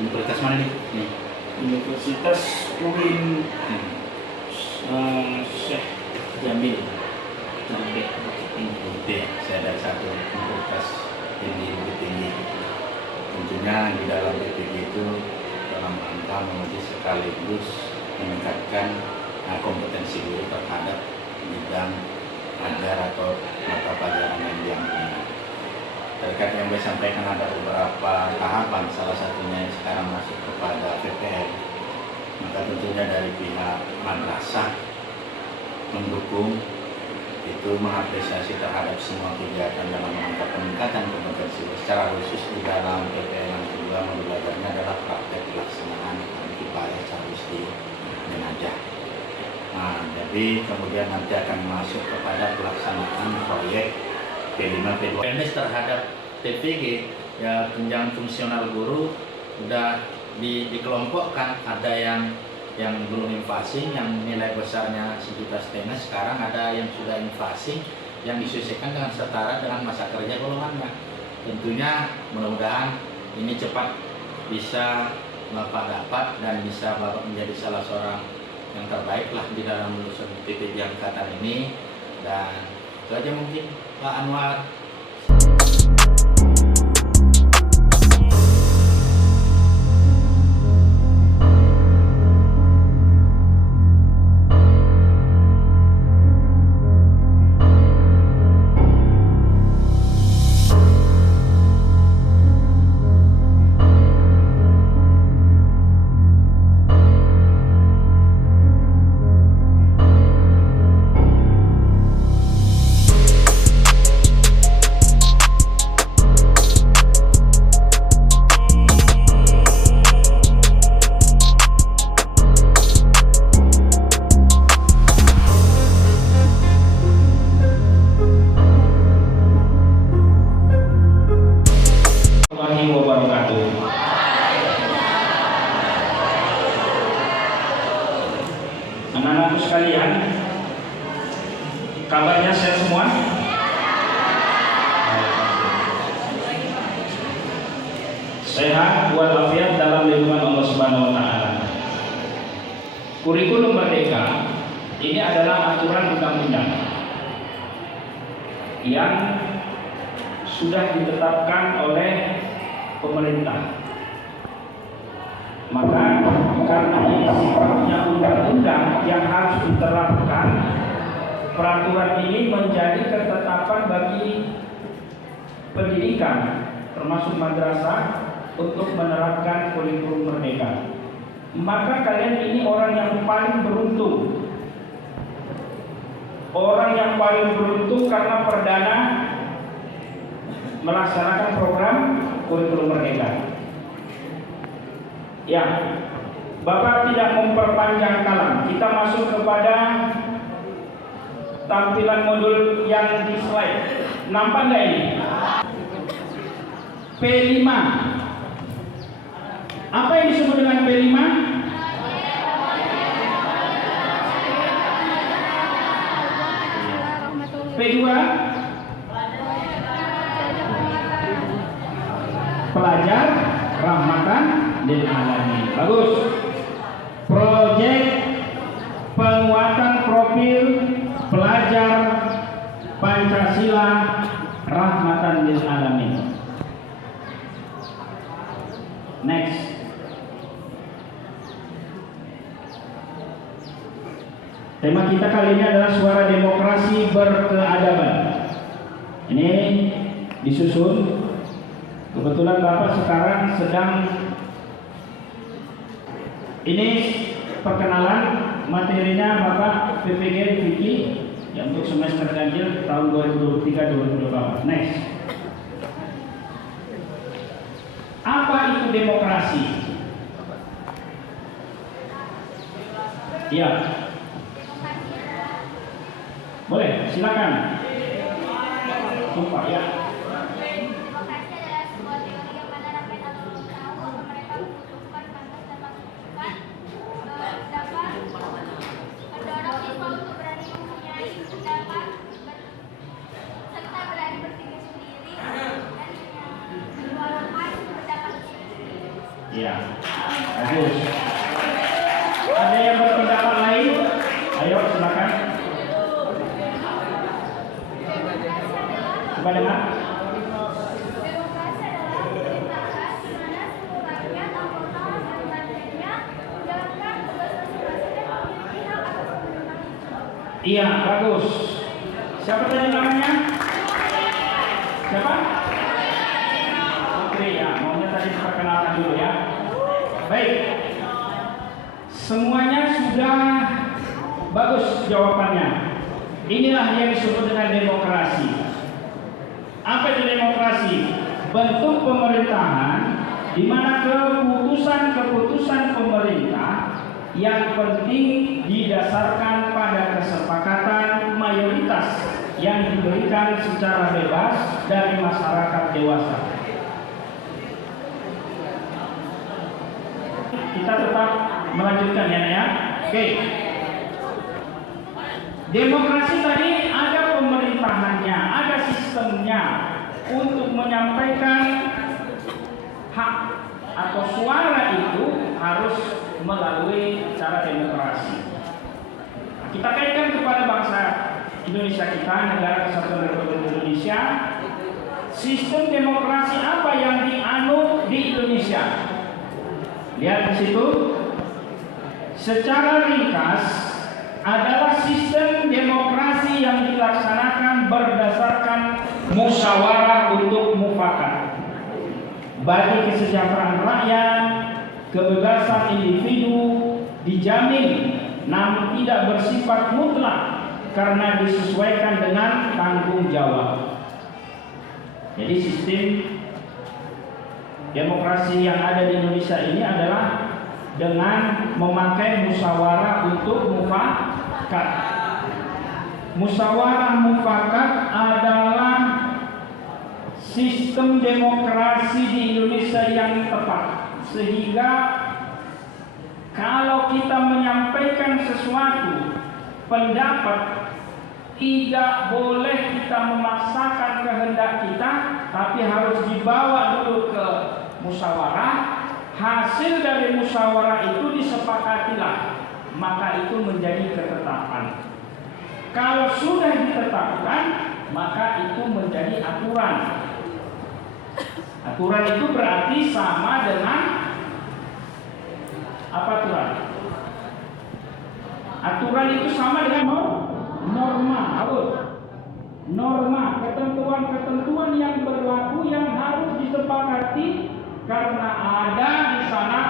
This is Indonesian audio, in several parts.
Universitas mana nih? Universitas UIN Syekh Jamil Jambe Bukit. Saya ada satu universitas tinggi Bukit Tinggi. Tentunya di dalam BPG itu dalam rangka menguji sekaligus meningkatkan kompetensi guru terhadap bidang ajar atau mata pelajaran yang diambil. Terkait yang saya sampaikan ada beberapa tahapan, salah satunya yang sekarang masuk kepada PPL. Maka tentunya dari pihak madrasah mendukung itu mengapresiasi terhadap semua kegiatan dalam rangka peningkatan kompetensi. Secara khusus di dalam PPL yang kedua belajarnya adalah praktek pelaksanaan kifayah Charles di Menajah. Nah, jadi kemudian nanti akan masuk kepada pelaksanaan proyek P5 P2 PNS terhadap TPG ya, tunjangan fungsional guru sudah dikelompokkan. Ada yang belum invasi yang nilai besarnya 1,5 juta, sekarang ada yang sudah invasi yang disesuaikan dengan setara dengan masa kerja golongannya. Tentunya mudah-mudahan ini cepat bisa Bapak dapat dan bisa Bapak menjadi salah seorang yang terbaik lah di dalam lulusan PPG angkatan ini. Dan itu aja mungkin Pak Anwar. Anak-anakku sekalian, kabarnya sehat semua? Sehat walafiat dalam lindungan Allah Subhanahu wa taala. Kurikulum Merdeka ini adalah aturan undang-undang yang sudah ditetapkan oleh pemerintah. Maka karena ini sifatnya undang-undang yang harus diterapkan, peraturan ini menjadi ketetapan bagi pendidikan termasuk madrasah untuk menerapkan kurikulum Merdeka. Maka kalian ini orang yang paling beruntung. Orang yang paling beruntung karena perdana melaksanakan program kurikulum Merdeka. Ya, Bapak tidak memperpanjang kalam. Kita masuk kepada tampilan modul yang di slide. Nampak nggak ini? P5. Apa yang disebut dengan P5? P2 pelajar rahmatan lil alamin. Bagus. Proyek penguatan profil pelajar Pancasila rahmatan lil alamin. Next. Tema kita kali ini adalah suara demokrasi berkeadaban. Ini disusun. Kebetulan Bapak sekarang sedang ini perkenalan materinya Bapak PPG Vicky yang untuk semester ganjil tahun 2023-2024. Next. Apa itu demokrasi? Ya. Boleh, silakan. Sumpah ya. Iya. Bagus. Ada yang berpendapat lain? Ayo silakan. Coba dengar. Iya, bagus. Siapa tadi namanya? Siapa? Putri ya, maunya tadi perkenalkan dulu ya. Baik. Semuanya sudah bagus jawabannya. Inilah yang disebut dengan demokrasi. Apa itu demokrasi? Bentuk pemerintahan di mana keputusan-keputusan pemerintah yang penting didasarkan pada kesepakatan mayoritas yang diberikan secara bebas dari masyarakat dewasa. Kita tetap melanjutkan ya. Oke. Demokrasi tadi ada pemerintahannya, ada sistemnya untuk menyampaikan hak atau suara itu harus melalui cara demokrasi. Kita kaitkan kepada bangsa Indonesia kita, negara kesatuan Republik Indonesia. Sistem demokrasi apa yang dianut di Indonesia? Lihat di situ. Secara ringkas adalah sistem demokrasi yang dilaksanakan berdasarkan musyawarah untuk mufakat. Bagi kesejahteraan rakyat, kebebasan individu dijamin namun tidak bersifat mutlak karena disesuaikan dengan tanggung jawab. Jadi sistem demokrasi yang ada di Indonesia ini adalah dengan memakai musyawarah untuk mufakat. Musyawarah mufakat adalah sistem demokrasi di Indonesia yang tepat, sehingga kalau kita menyampaikan sesuatu pendapat, tidak boleh kita memaksakan kehendak kita, tapi harus dibawa dulu ke musyawarah. Hasil dari musyawarah itu disepakatilah, maka itu menjadi ketetapan. Kalau sudah ditetapkan, maka itu menjadi aturan. Aturan itu berarti sama dengan apa aturan? Aturan itu sama dengan norma. Norma, ketentuan-ketentuan yang berlaku yang harus disepakati karena ada di sana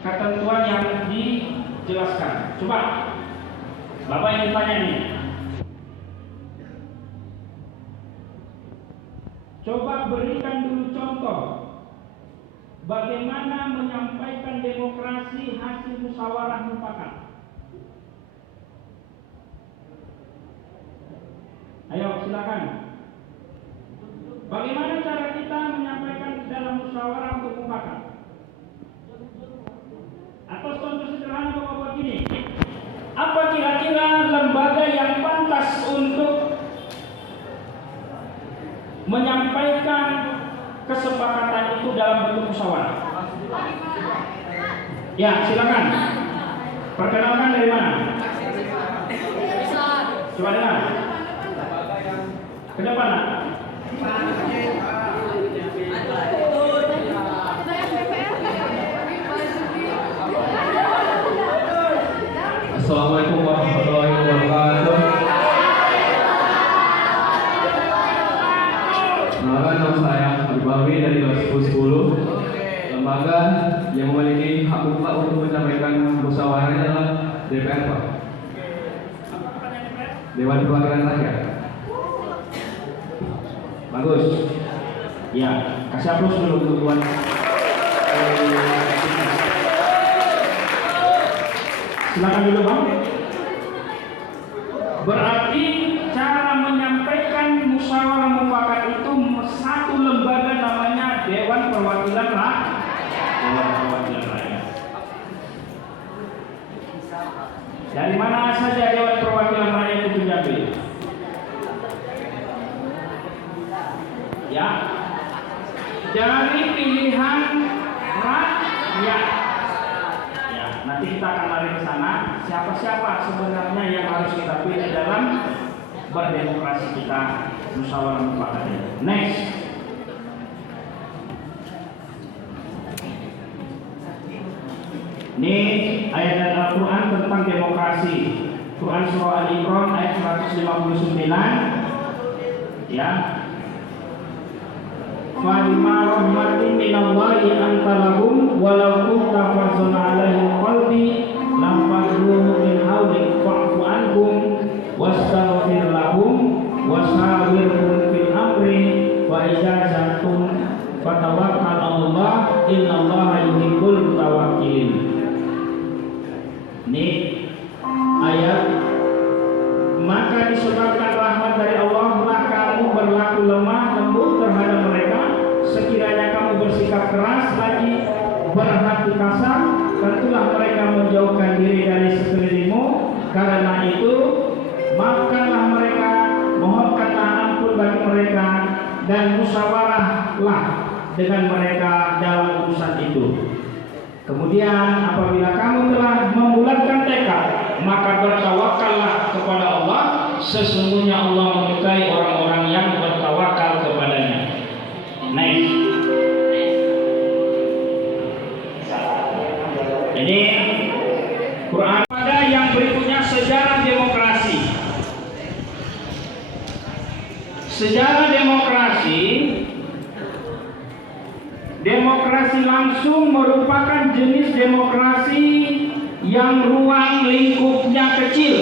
ketentuan yang dijelaskan. Coba Bapak ingin tanya nih. Coba berikan dulu contoh bagaimana menyampaikan demokrasi hasil musyawarah mufakat. Ayo silakan. Bagaimana cara kita menyampaikan dalam musyawarah untuk mufakat? Atau contoh sederhana Bapak begini. Apa kira-kira lembaga yang pantas untuk menyampaikan kesepakatan itu dalam bentuk musyawarah? Ya, silakan. Perkenalkan dari mana? Coba dengar. Ke depan. Assalamualaikum warahmatullahi wabarakatuh. Nama saya Abdul dari kelas 10. Lembaga yang memiliki hak mutlak untuk menyampaikan musyawarah adalah DPR, Pak. Dewan Perwakilan Rakyat. Bagus. Ya, kasih aplaus dulu untuk Tuan. Silakan dulu Bang. Berarti cara menyampaikan musyawarah mufakat itu satu lembaga namanya Dewan Perwakilan Rakyat. Dewan Perwakilan Rakyat. Dari mana saja Dewan Perwakilan Rakyat itu diambil? Ya, dari pilihan rakyat. Ya, nanti kita akan lari ke sana. Siapa-siapa sebenarnya yang harus kita pilih dalam berdemokrasi kita musyawarah mufakat ini. Next. Ini ayat dari Al-Quran tentang demokrasi. Quran surah Al-Imran ayat 159. Ya. Fa'ima rahmatin minallahi anta lahum walau kunta fazzan 'alaihim qalbi lam faddu min hawlik fa'fu anhum wastaghfir lahum wasawirhum fil amri wa idza zantum fatawakkal 'alallah innallaha yuhibbul mutawakkilin. Ini ayat, maka disebabkan rahmat dari Allah lah kamu berlaku lemah lembut terhadap mereka. Sekiranya kamu bersikap keras lagi berhati kasar, tentulah mereka menjauhkan diri dari sekelilingmu. Karena itu maafkanlah mereka, mohonkanlah ampun bagi mereka, dan musyawarahlah dengan mereka dalam urusan itu. Kemudian apabila kamu telah membulatkan tekad, maka bertawakallah kepada Allah. Sesungguhnya Allah menyukai orang-orang yang bertawakal kepadanya. Next. Ini Quran. Pada yang berikutnya sejarah demokrasi. Sejarah demokrasi. Demokrasi langsung merupakan jenis demokrasi yang ruang lingkupnya kecil.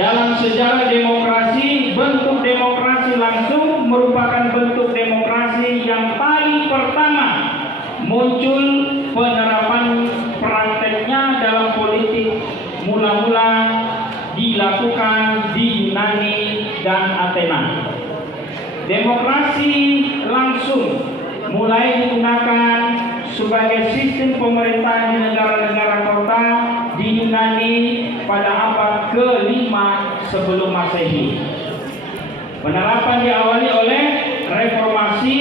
Dalam sejarah demokrasi, bentuk demokrasi langsung merupakan bentuk demokrasi yang paling pertama muncul. Penerapan prakteknya dalam politik mula-mula dilakukan di Yunani dan Athena. Demokrasi langsung mulai digunakan sebagai sistem pemerintahan di negara-negara kota di Yunani pada abad ke-5 sebelum Masehi. Penerapan diawali oleh reformasi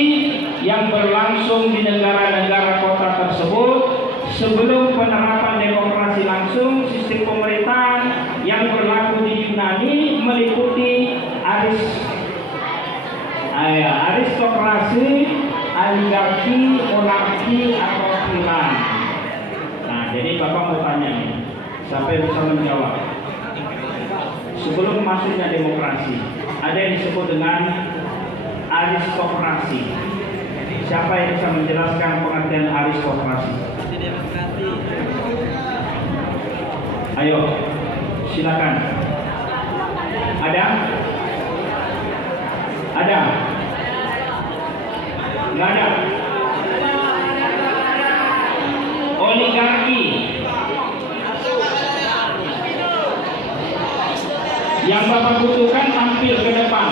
yang berlangsung di negara-negara kota tersebut. Sebelum penerapan demokrasi langsung, sistem pemerintahan yang berlaku di Yunani meliputi aristokrasi, oligarki, monarki, atau tiran. Nah, jadi Bapak mau tanya nih, siapa yang bisa menjawab? Sebelum masuknya demokrasi, ada yang disebut dengan aristokrasi. Siapa yang bisa menjelaskan pengertian aristokrasi? Ayo, silakan. Ada? Ada? Nggak ada. Oligarki. Yang Bapak butuhkan tampil ke depan,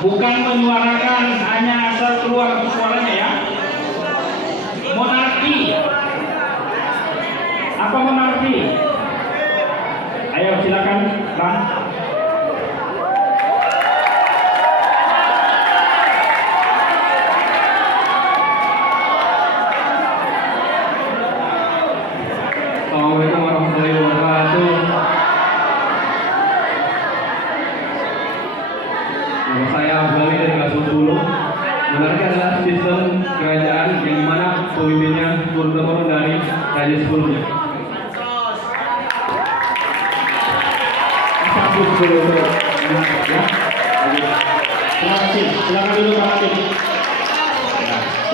bukan menyuarakan hanya asal keluar suaranya ya. Monarki. Apa monarki? Ayo silakan, Bang. Assalamualaikum warahmatullahi wabarakatuh. Nama saya Abdullah dari kelas 10. Monarki adalah sistem kerajaan yang dimana pemimpinnya turun-temurun dari raja sebelumnya. Terima kasih. Silakan dulu Pak Hakim.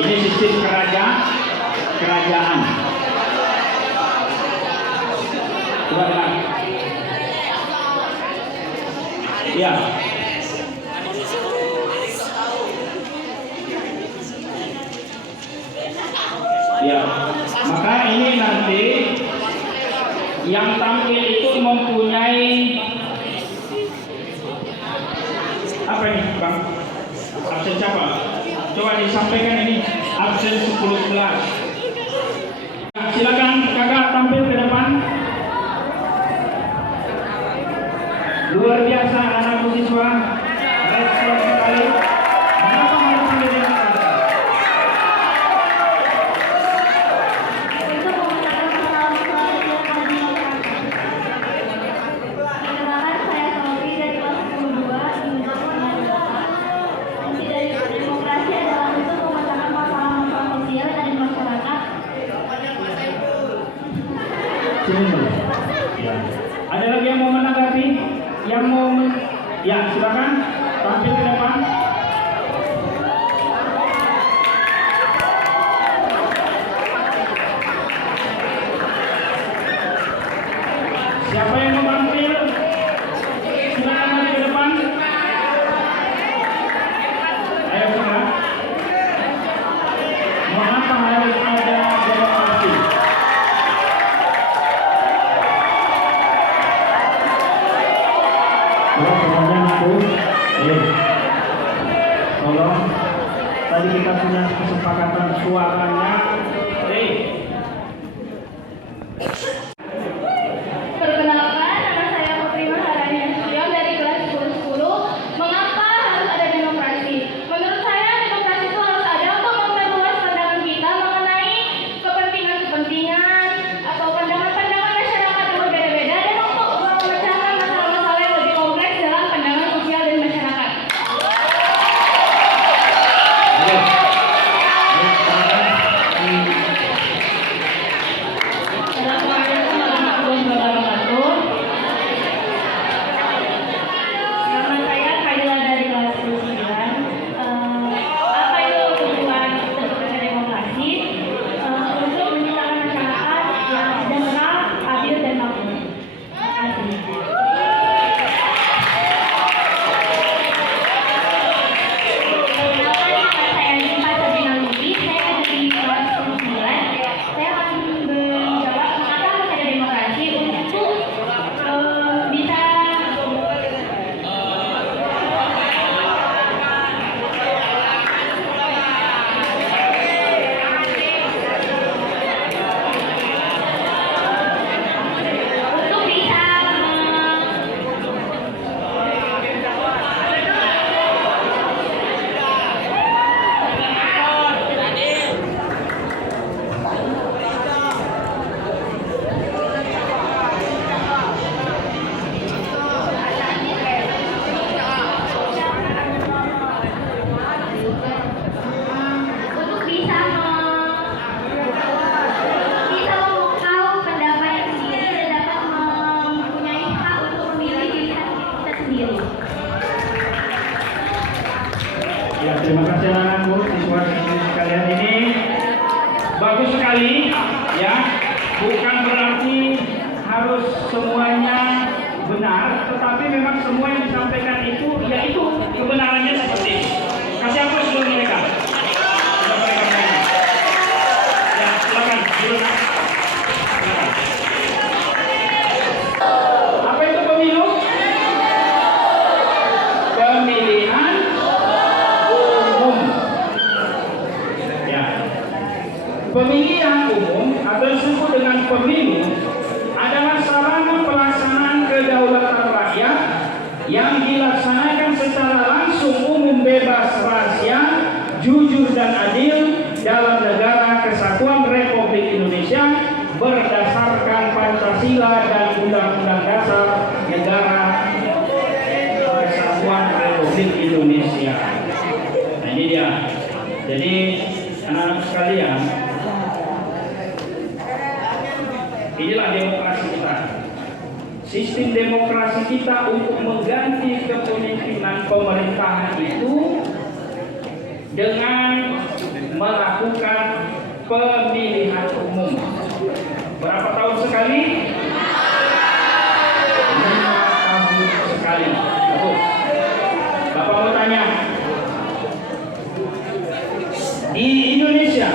Ini sistem kerajaan. Coba dengar. Ya. Ya. Maka ini nanti yang tampil itu mempunyai apa ini, Bang? Absen siapa? Coba disampaikan ini. Absen 10 kelas. Silakan kakak tampil ke depan. Luar biasa anak mahasiswa, respon sekali. Mengapa harus pilih demokrasi? Sini dulu. Ya. Ada lagi yang mau menanggapi? Yang mau ya, silakan tampil ke depan. Siapa yang mau tampil? Silakan maju ke depan. Ayo silakan. Mengapa harus ada demokrasi? Tolong aku. Tolong. Tadi kita punya kesepakatan suaranya. Perkenalkan, nama saya Putri Maharani Nasution dari kelas 10. Mengapa harus ada demokrasi? Menurut saya, demokrasi itu harus ada untuk memperluas pandangan kita mengenai kepentingan-kepentingan atau pandangan-pandangan masyarakat yang berbeda-beda dan untuk memecahkan masalah-masalah yang lebih kompleks dalam pandangan sosial dan masyarakat. Assalamualaikum warahmatullahi wabarakatuh. Nama saya Fadila dari kelas 9. Apa itu hubungan terciptanya demokrasi? Untuk menciptakan masyarakat yang sejahtera, adil dan makmur. Terima kasih. Perkenalkan, nama saya Dipa Sabina Lutfi. Saya ada di kelas 9. Saya akan menjawab mengapa harus ada demokrasi untuk bisa memukau pendapat sendiri dan dapat mempunyai hak untuk memilih pilihan kita sendiri. Ya, terima kasih anak-anakku, siswa-siswi sekalian ini bagus sekali ya. Bukan berarti harus semuanya benar, tetapi memang semua yang disampaikan itu yaitu kebenarannya seperti itu. Kasih aplaus dulu mereka. Sudah mereka menyanyi. Ya, silakan. Silakan. Apa itu pemilu? Pemilihan umum. Ya. Pemilihan umum atau disebut dengan pemilu adalah sarana pelaksanaan kedaulatan rakyat yang dilaksanakan secara langsung, umum, bebas, rahasia, jujur dan adil dalam negara kesatuan Republik Indonesia berdasarkan Pancasila dan Undang-Undang Dasar Negara Kesatuan Republik Indonesia. Nah, ini dia. Jadi anak-anak sekalian, inilah demokrasi kita. Sistem demokrasi kita untuk mengganti kepemimpinan pemerintahan itu dengan melakukan pemilihan umum. Berapa tahun sekali? 5 tahun sekali. Bagus. Bapak mau tanya, di Indonesia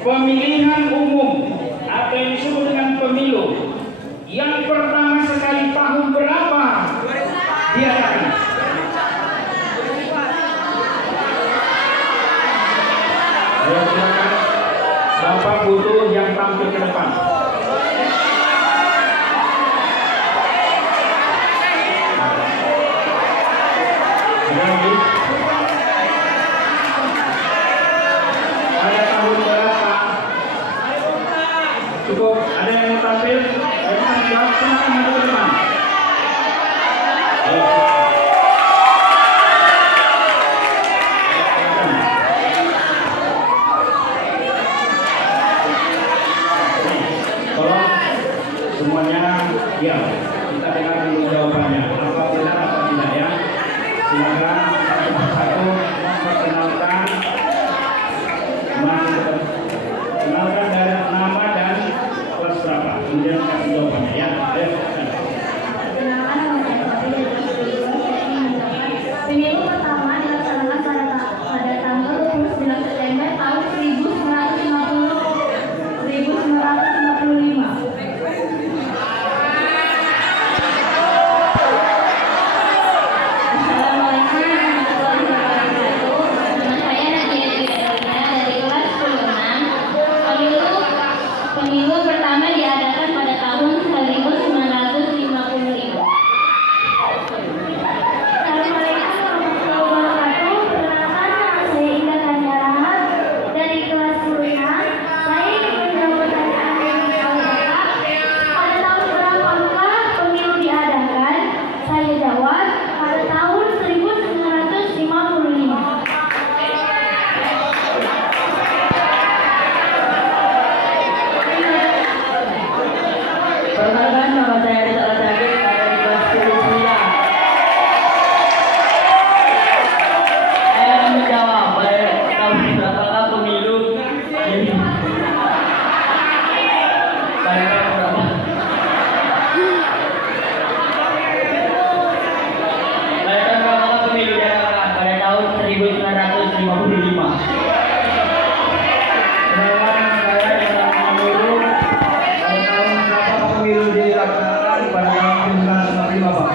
pemilihan umum atau yang disebut dengan pemilu yang pertama sekali tahun berapa diadakan? Ayo silakan, Bapak butuh yang tampil ke depan. Ada lagi? Ada tahun berapa? Cukup, ada yang mau tampil? Ayo jawab, silakan maju ke depan. Ayo. Ya, kita dengar dulu jawabannya. Apa benar apa tidak ya? Silakan satu persatu memperkenalkan, kenalkan dari nama dan kelas berapa. Kemudian kasih jawabannya ya. Ayo. Perkenalkan, nama saya Fadil dari kelas 12. Saya ingin mengucapkan pemilu pertama dilaksanakan pada tanggal 29 September tahun 1955. Pemilu pertama diadakan pada tahun 1955. Assalamualaikum warahmatullahi wabarakatuh. Perkenalkan, nama saya Indah Kania Rahmat dari kelas 10. Saya ingin menjawab pertanyaan yang Bapak. Pada tahun berapakah pemilu diadakan? Saya jawab, pada tahun 1955. Perkenalkan, nama saya Rizal Azhari dari kelas 10. Saya akan menjawab pada tahun berapakah pemilu ini. Pada tahun berapa? Pada tahun berapakah pemilu diadakan? Pada tahun 1955. Pemilu dilaksanakan pada tahun 1955, Pak.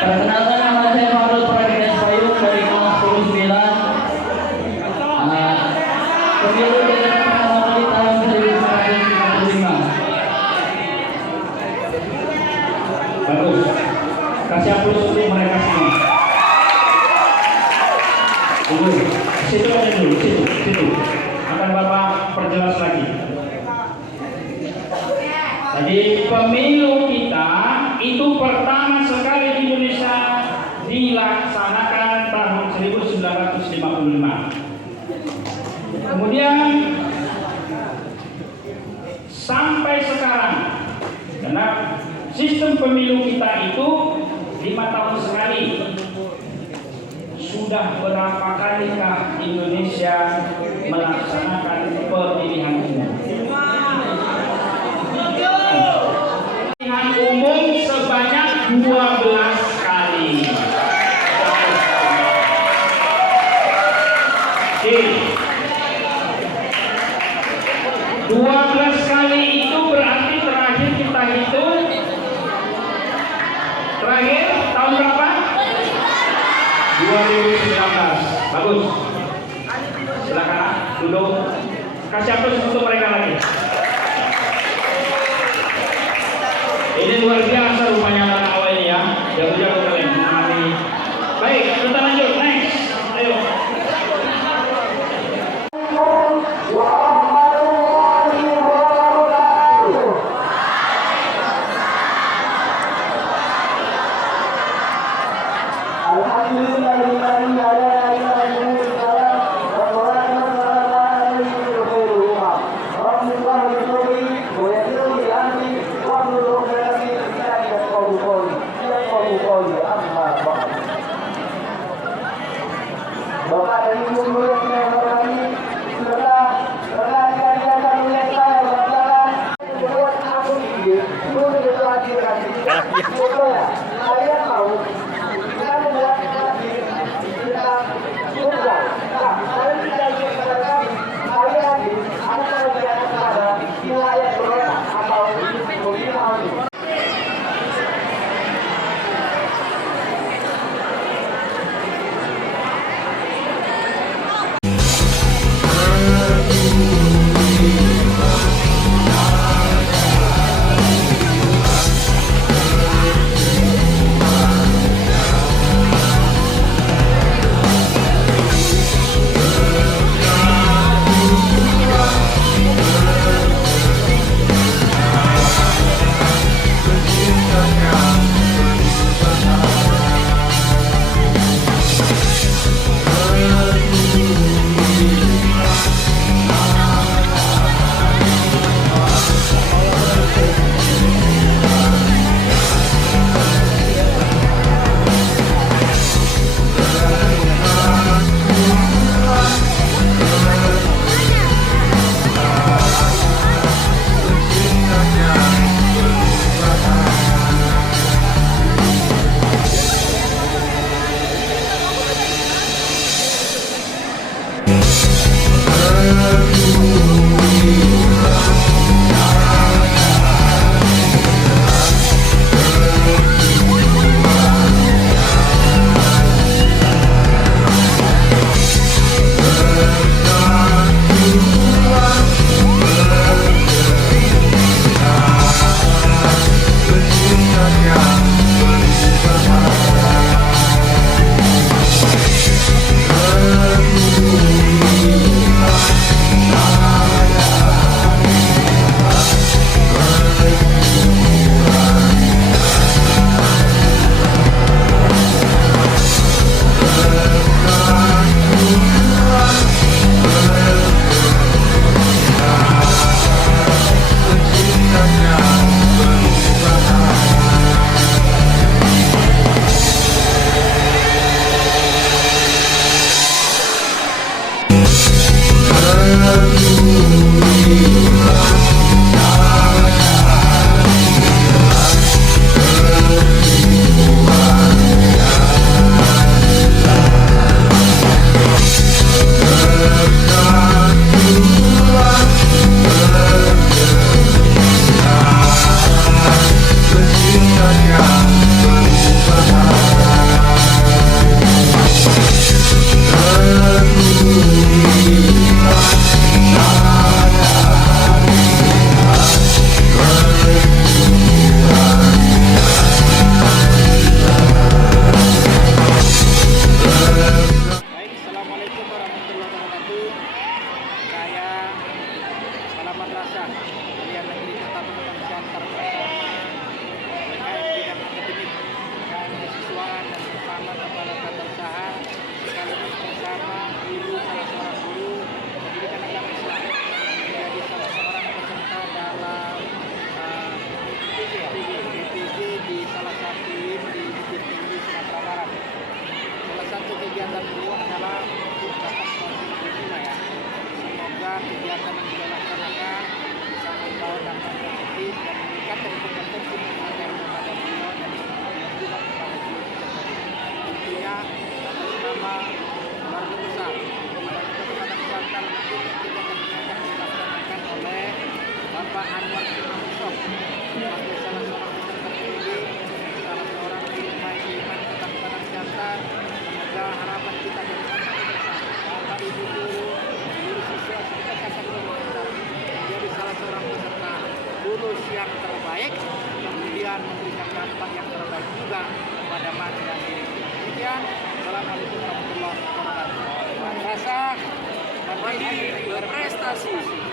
Perkenalkan, nama saya Fahrul Praditya Payung dari kelas 10. Pemilu diadakan pertama kali tahun 1955. Bagus. Kasih aplaus untuk mereka semua. Tunggu. Situ aja dulu, situ. Akan Bapak perjelas lagi. Jadi pemilu kita itu pertama sekali di Indonesia dilaksanakan tahun 1955. Kemudian sampai sekarang, karena sistem pemilu kita itu 5 tahun sekali. Sudah berapa kalikah Indonesia melaksanakan pemilihan umum? Pemilihan umum sebanyak 12 kali. Oke. 12 kali itu berarti terakhir kita hitung. Terakhir tahun berapa? 2019. Bagus. Silakan duduk. Kasih aplaus untuk mereka lagi. Ini luar biasa rupanya anak awal ini ya. Jago-jago kalian hari ini. Baik, kita lanjut. Next. Ayo. Bapak dari guru yang saya hormati, setelah diadakan oleh saya berjalan membuat aku ini guru lagi saya tahu kita membuat lagi kita tunggal. Nah, saya tidak ingin mengatakan saya lagi akan memberikan kepada wilayah berapa atau pemilihan. kegiatan yang kita laksanakan bisa membawa dampak positif dan meningkatkan kompetensi materi kepada beliau dan juga kepada beliau. Tentunya atas nama keluarga besar pada Kecamatan Siantar kegiatan yang dilaksanakan oleh Bapak Anwar Simanusok sebagai salah seorang peserta PBB, salah seorang ilmuwan Kecamatan Siantar. Semoga harapan kita dari Bapak Ibu guru siswa kita kasih menjadi salah seorang peserta lulus yang terbaik, kemudian memberikan dampak yang terbaik juga pada masa dan diri. Demikian, Assalamualaikum warahmatullahi wabarakatuh. Rasa mandiri berprestasi.